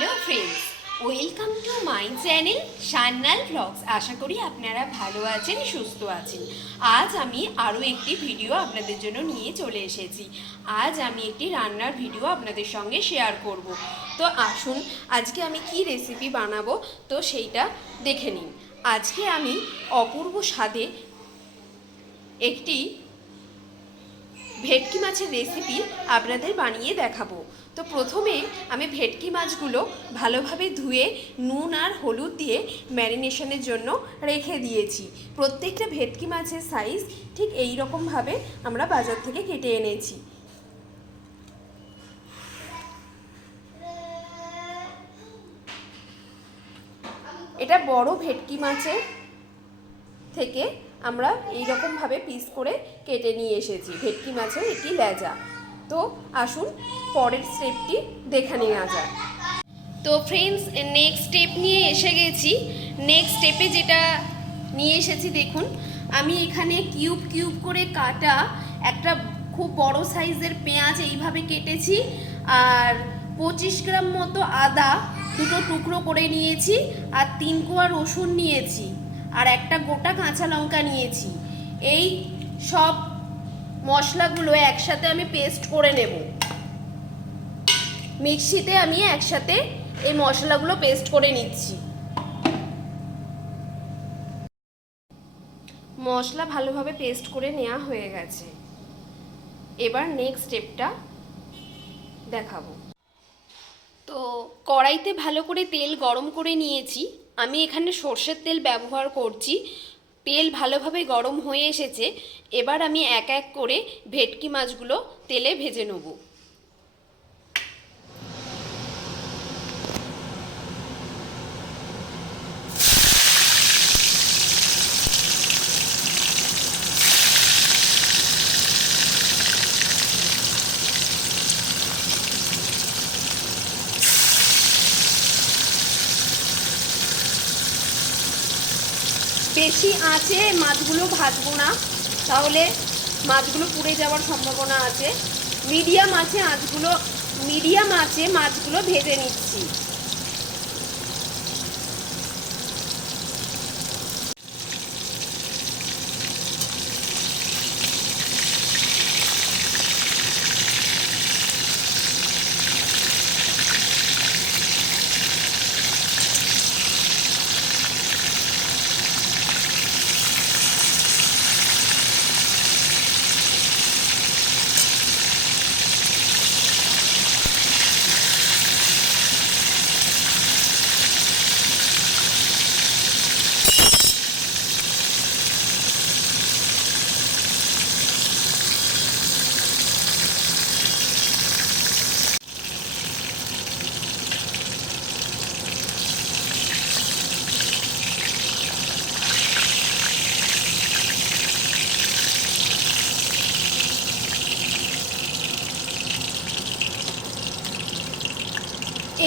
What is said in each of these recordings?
Hello friends, welcome to my channel Sanyal blogs. আশা করি আপনারা ভালো আছেন, সুস্থ আছেন। আজ আমি আরও একটি ভিডিও আপনাদের জন্য নিয়ে চলে এসেছি। আজ আমি একটি রান্নার ভিডিও আপনাদের সঙ্গে শেয়ার করব। তো আসুন আজকে আমি কি রেসিপি বানাবো তো সেইটা দেখে নিন। আজকে আমি অপূর্ব স্বাদে একটি ভেটকি মাছের রেসিপি আপনাদের বানিয়ে দেখাবো। তো প্রথমে আমি ভেটকি মাছগুলো ভালোভাবে ধুয়ে নুন আর হলুদ দিয়ে ম্যারিনেশনের জন্য রেখে দিয়েছি। প্রত্যেকটা ভেটকি মাছের সাইজ ঠিক এই রকমভাবে আমরা বাজার থেকে কেটে এনেছি। এটা বড় ভেটকি মাছের থেকে আমরা এই রকমভাবে পিস করে কেটে নিয়ে এসেছি ভেটকি মাছের একটি লেজা। তো আসুন পরের স্টেপটি দেখে নেওয়া যাক। তো ফ্রেন্ডস, নেক্সট স্টেপ নিয়ে এসে গেছি। নেক্সট স্টেপে যেটা নিয়ে এসেছি দেখুন, আমি এখানে কিউব কিউব করে কাটা একটা খুব বড় সাইজের পেঁয়াজ এইভাবে কেটেছি, আর 25 গ্রাম মতো আদা দুটো টুকরো করে নিয়েছি, আর 3 কোয়া রসুন নিয়েছি, আর একটা গোটা কাঁচা লঙ্কা নিয়েছি। এই সব মশলাগুলো একসাথে আমি পেস্ট করে নেব। মিক্সিতে আমি একসাথে এই মশলাগুলো পেস্ট করে নিচ্ছি। মশলা ভালোভাবে পেস্ট করে নেওয়া হয়ে গেছে। এবার নেক্সট স্টেপটা দেখাবো। তো কড়াইতে ভালো করে তেল গরম করে নিয়েছি। আমি এখানে সর্ষের তেল ব্যবহার করছি। তেল ভালোভাবে গরম হয়ে এসেছে। এবার আমি এক এক করে ভেটকি মাছগুলো তেলে ভেজে নেব। বেশি আঁচে মাছগুলো ভাজবো না, তাহলে মাছগুলো পুড়ে যাওয়ার সম্ভাবনা আছে। মিডিয়াম আঁচে মাছগুলো ভেজে নিচ্ছি।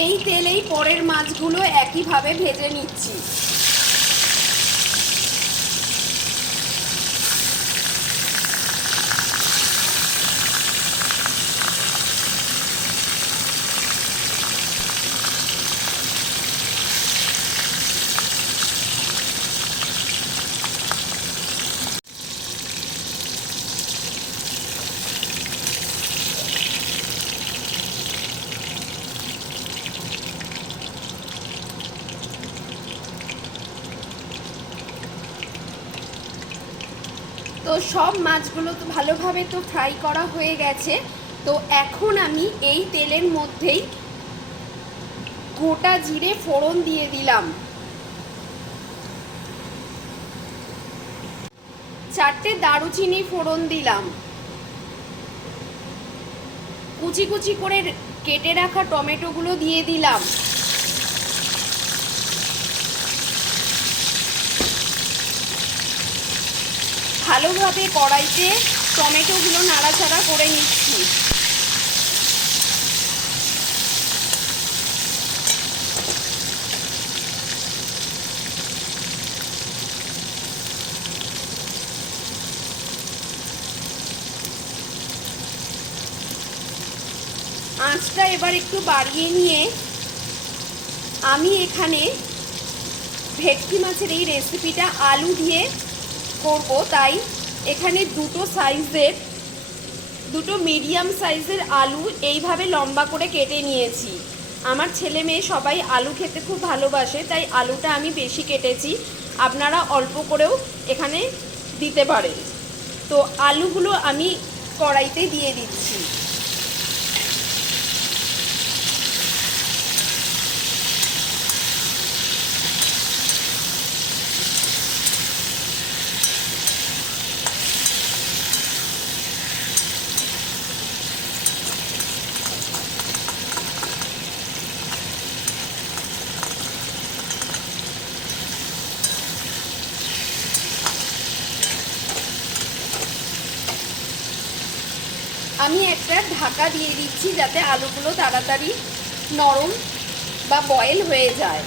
এই তেলেই পরের মাছগুলো একইভাবে ভেজে নিচ্ছি। তো সব মাছগুলো তো ভালোভাবে তো ফ্রাই করা হয়ে গেছে। তো এখন আমি এই তেলের মধ্যেই গোটা জিরে ফোড়ন দিয়ে দিলাম, 4টে দারুচিনি ফোড়ন দিলাম, কুচি কুচি করে কেটে রাখা টমেটোগুলো দিয়ে দিলাম, ভালোভাবে কড়াইতে টমেটোগুলো নাড়াচাড়া করে নিচ্ছি। আঁচটা এবার একটু বাড়িয়ে নিয়ে আমি এখানে ভেটকি মাছের এই রেসিপিটা আলু দিয়ে করব, তাই এখানে দুটো মিডিয়াম সাইজের আলু এইভাবে লম্বা করে কেটে নিয়েছি। আমার ছেলে মেয়ে সবাই আলু খেতে খুব ভালোবাসে, তাই আলুটা আমি বেশি কেটেছি। আপনারা অল্প করেও এখানে দিতে পারেন। তো আলুগুলো আমি কড়াইতে দিয়ে দিচ্ছি। আমি একটা ঢাকা দিয়ে দিচ্ছি যাতে আলুগুলো তাড়াতাড়ি নরম বা বয়েল হয়ে যায়।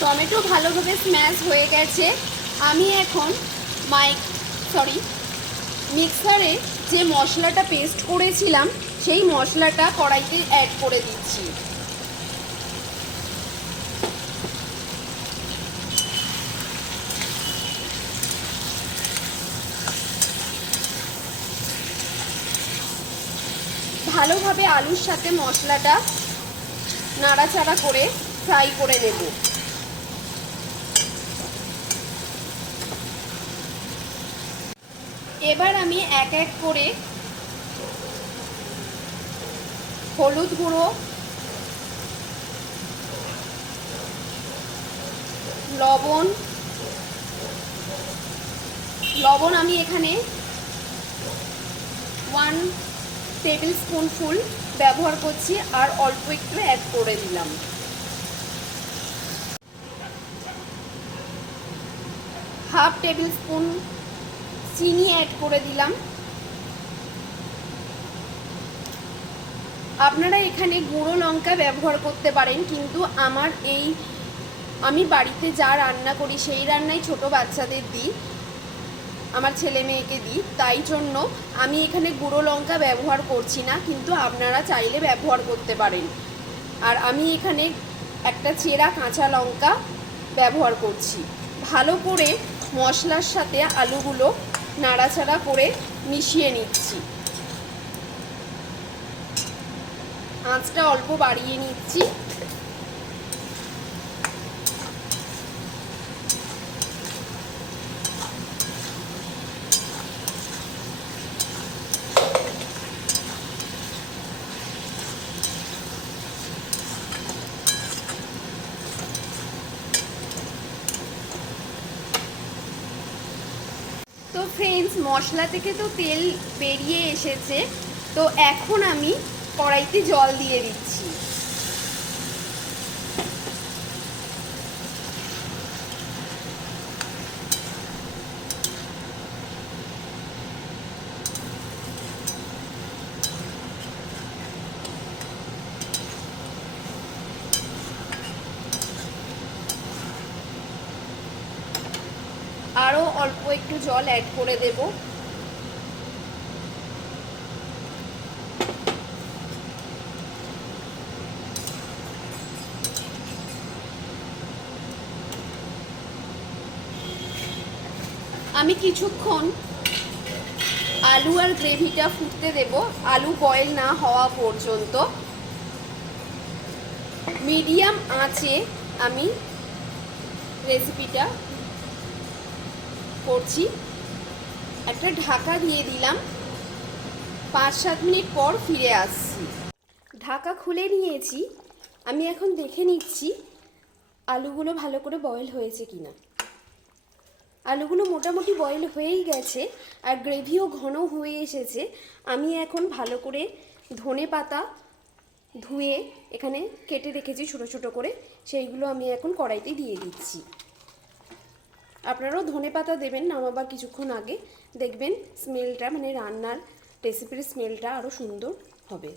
টমেটো ভালোভাবে স্ম্যাশ হয়ে গেছে। আমি এখন মিক্সারে যে মশলাটা পেস্ট করেছিলাম সেই মশলাটা কড়াইতে অ্যাড করে দিচ্ছি। ভালোভাবে আলুর সাথে মশলাটা নাড়াচাড়া করে ফ্রাই করে নেব। এবার আমি এক এক করে হলুদ গুঁড়ো, লবণ আমি এখানে 1 টেবিল স্পুনফুল ব্যবহার করছি, আর অল্প একটু অ্যাড করে দিলাম। হাফ টেবিল স্পুন চিনি অ্যাড করে দিলাম। আপনারা এখানে গুঁড়ো লঙ্কা ব্যবহার করতে পারেন, কিন্তু আমি বাড়িতে যা রান্না করি সেই রান্নাই ছোট বাচ্চাদের দিই, আমার ছেলে মেয়েকে দিই, তাই জন্য আমি এখানে গুঁড়ো লঙ্কা ব্যবহার করছি না, কিন্তু আপনারা চাইলে ব্যবহার করতে পারেন। আর আমি এখানে একটা চেরা কাঁচা লঙ্কা ব্যবহার করছি। ভালো করে মশলার সাথে আলুগুলো নাড়াচাড়া করে মিশিয়ে নিচ্ছি। আঁচটা অল্প বাড়িয়ে নিচ্ছি। তো ফ্রেন্ডস, মশলা থেকে তো তেল বেরিয়ে এসেছে, তো এখন আমি কড়াইতে জল দিয়ে দিচ্ছি। আরও অল্প একটু জল অ্যাড করে দেব। আমি কিছুক্ষণ আলু আর গ্রেভিটা ফুটতে দেব, আলু বয়েল না হওয়া পর্যন্ত। মিডিয়াম আঁচে আমি রেসিপিটা করছি। একটা ঢাকা দিয়ে দিলাম, 5-7 মিনিট পর ফিরে আসছি। ঢাকা খুলে নিয়েছি। আমি এখন দেখে নিচ্ছি আলুগুলো ভালো করে বয়েল হয়েছে কিনা। আলুগুলো মোটামুটি বয়েল হয়েই গেছে, আর গ্রেভিও ঘন হয়ে এসেছে। আমি এখন ভালো করে ধনেপাতা ধুয়ে এখানে কেটে রেখেছি ছোটো ছোটো করে, সেইগুলো আমি এখন কড়াইতে দিয়ে দিচ্ছি। আপনারাও ধনেপাতা দেবেন নামাবার কিছুক্ষণ আগে, দেখবেন স্মেলটা, মানে রান্নার রেসিপির স্মেলটা আরও সুন্দর হবে।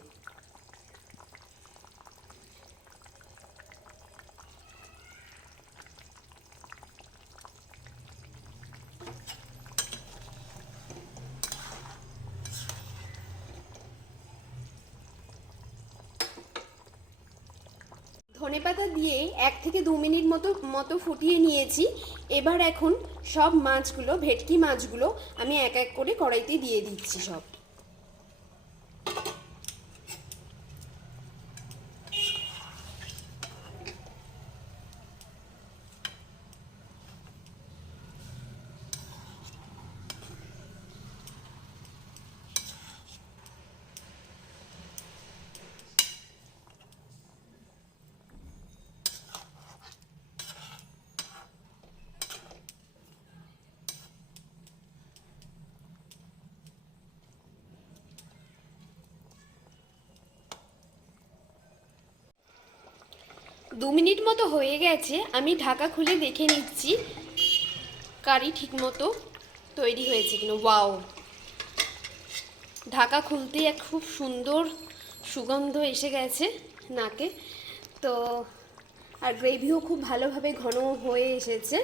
ধনেপাতা দিয়ে 1 থেকে 2 মিনিট মতো ফুটিয়ে নিয়েছি। এবার এখন সব মাছগুলো, ভেটকি মাছগুলো আমি এক এক করে কড়াইতে দিয়ে দিচ্ছি সব। দু মিনিট মতো হয়ে গেছে, আমি ঢাকা খুলে দেখে নিচ্ছি কারি ঠিক মতো তৈরি হয়েছে কিনা। ওয়াও, ঢাকা খুলতেই এক খুব সুন্দর সুগন্ধ এসে গেছে নাকে। তো আর গ্রেভিও খুব ভালোভাবে ঘন হয়ে এসেছে।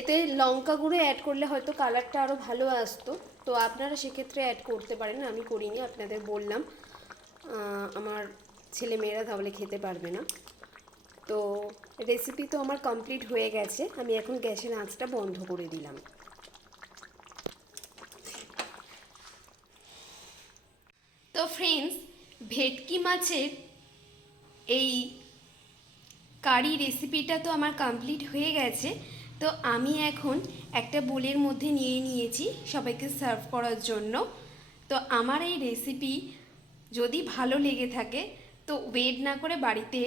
এতে লঙ্কা গুঁড়ো অ্যাড করলে হয়তো কালারটা আরও ভালো আসতো, তো আপনারা সেক্ষেত্রে অ্যাড করতে পারেন, আমি করিনি, আপনাদের বললাম আমার ছেলে মেয়েরা তাহলে খেতে পারবে না। তো রেসিপি তো আমার কমপ্লিট হয়ে গেছে, আমি এখন গ্যাসের আঁচটা বন্ধ করে দিলাম। তো ফ্রেন্ডস, ভেটকি মাছের এই কারি রেসিপিটা তো আমার কমপ্লিট হয়ে গেছে। তো আমি এখন একটা বোলের মধ্যে নিয়ে নিয়েছি সবাইকে সার্ভ করার জন্য। তো আমার এই রেসিপি যদি ভালো লেগে থাকে তো ওয়েট না করে বাড়িতে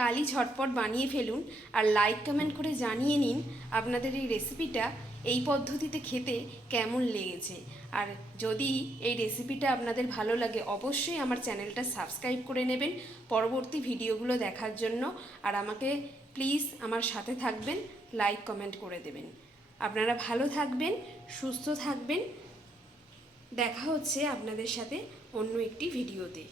কালই ঝটপট বানিয়ে ফেলুন, আর লাইক কমেন্ট করে জানিয়ে নিন আপনাদের এই রেসিপিটা এই পদ্ধতিতে খেতে কেমন লেগেছে। আর যদি এই রেসিপিটা আপনাদের ভালো লাগে অবশ্যই আমার চ্যানেলটা সাবস্ক্রাইব করে নেবেন পরবর্তী ভিডিওগুলো দেখার জন্য। আর আমাকে প্লিজ আমার সাথে থাকবেন, লাইক কমেন্ট করে দেবেন। আপনারা ভালো থাকবেন, সুস্থ থাকবেন। দেখা হচ্ছে আপনাদের সাথে অন্য একটি ভিডিওতে।